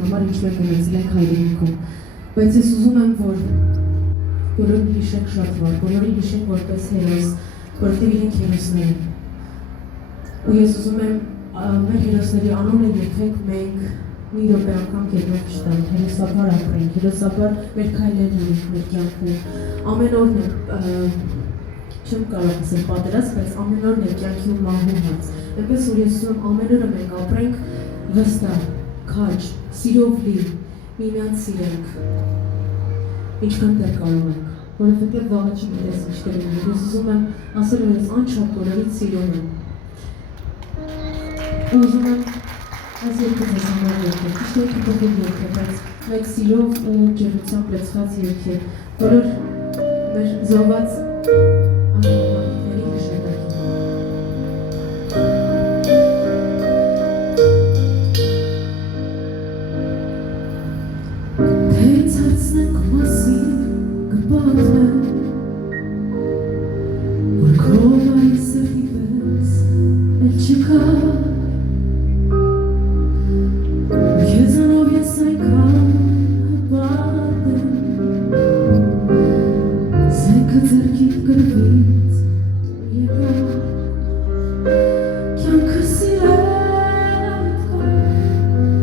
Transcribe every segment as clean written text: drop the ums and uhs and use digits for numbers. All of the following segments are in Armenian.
Համար ինչ-որ գնացել ենք հայրենիքում, բայց ես ուզում եմ, որ բոլորին հիշենք շատ վար, բոլորին հիշենք որպես հերոս, որովհետև իրենք հերոսներ են։ Ու ես ուզում եմ մեր հերոսների անունը երբեք մենք մի րոպե անգամ գետով չտանք, հերոսաբար ապրենք, հերոսաբար մեր քայլերն անենք մեր կյանքում։ Ամեն օրն է, չեմ կարող ասել պատերազմ, բայց ամեն օրն է կյանքի ու մահու հարց։ Այնպես որ ես ուզում եմ ամեն օրը մենք ապրենք վստահ, քաջ, սիրով լի, միմյանց սիրենք, ինչքան դեռ կարող ենք, որովհետև վաղը չգիտես ինչ կլինի։ Ես ուզում եմ ասել, որ ես անչափ բոլորից սիրում եմ։ Ուզում եմ այս երկու ձեզ համար երկեր, ճիշտ երկու փոքր երկեր, բայց մեկ սիրով ու ջերմությամբ լցված երկեր, բոլոր մեր զոհված անհատների հիշատակին։ Հարցնենք մասին կպատմեմ, որ քո բարի սրտի պես էլ չկա, քեզանով ես այնքան հպարտ եմ, զենքը ձեռքիդ կրվից եկա, կյանքը սիրել կա,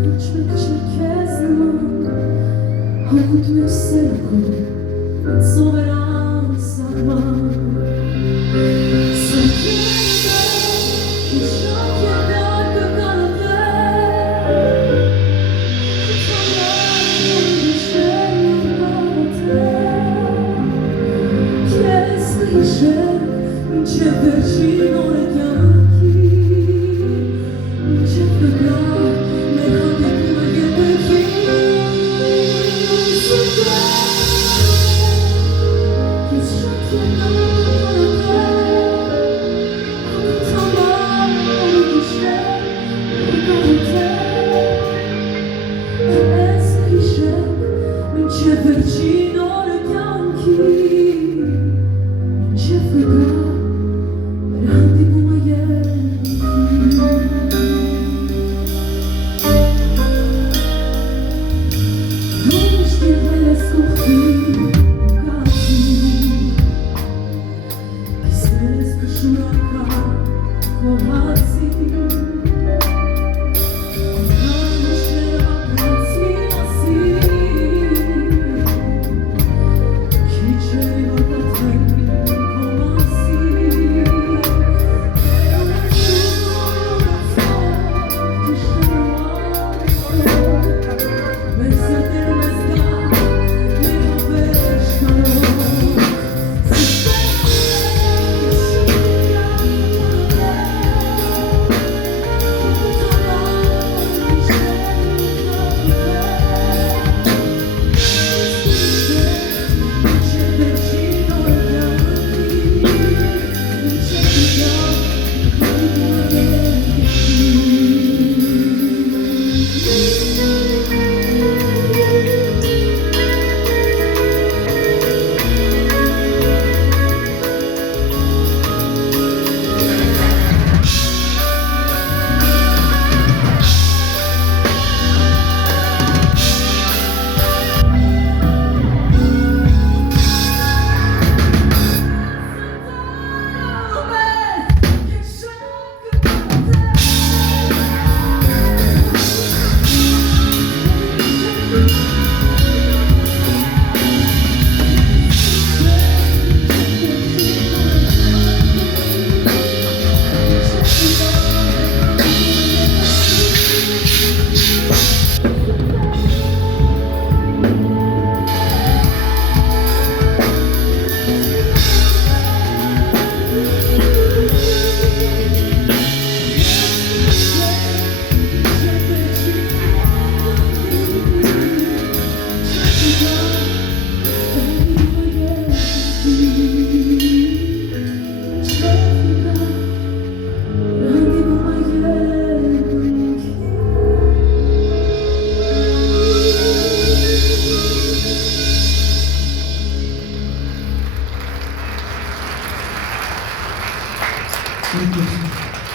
ոչ մեկ չէր քեզ նման, հոգուտ մեր սերքով, սովերան սահման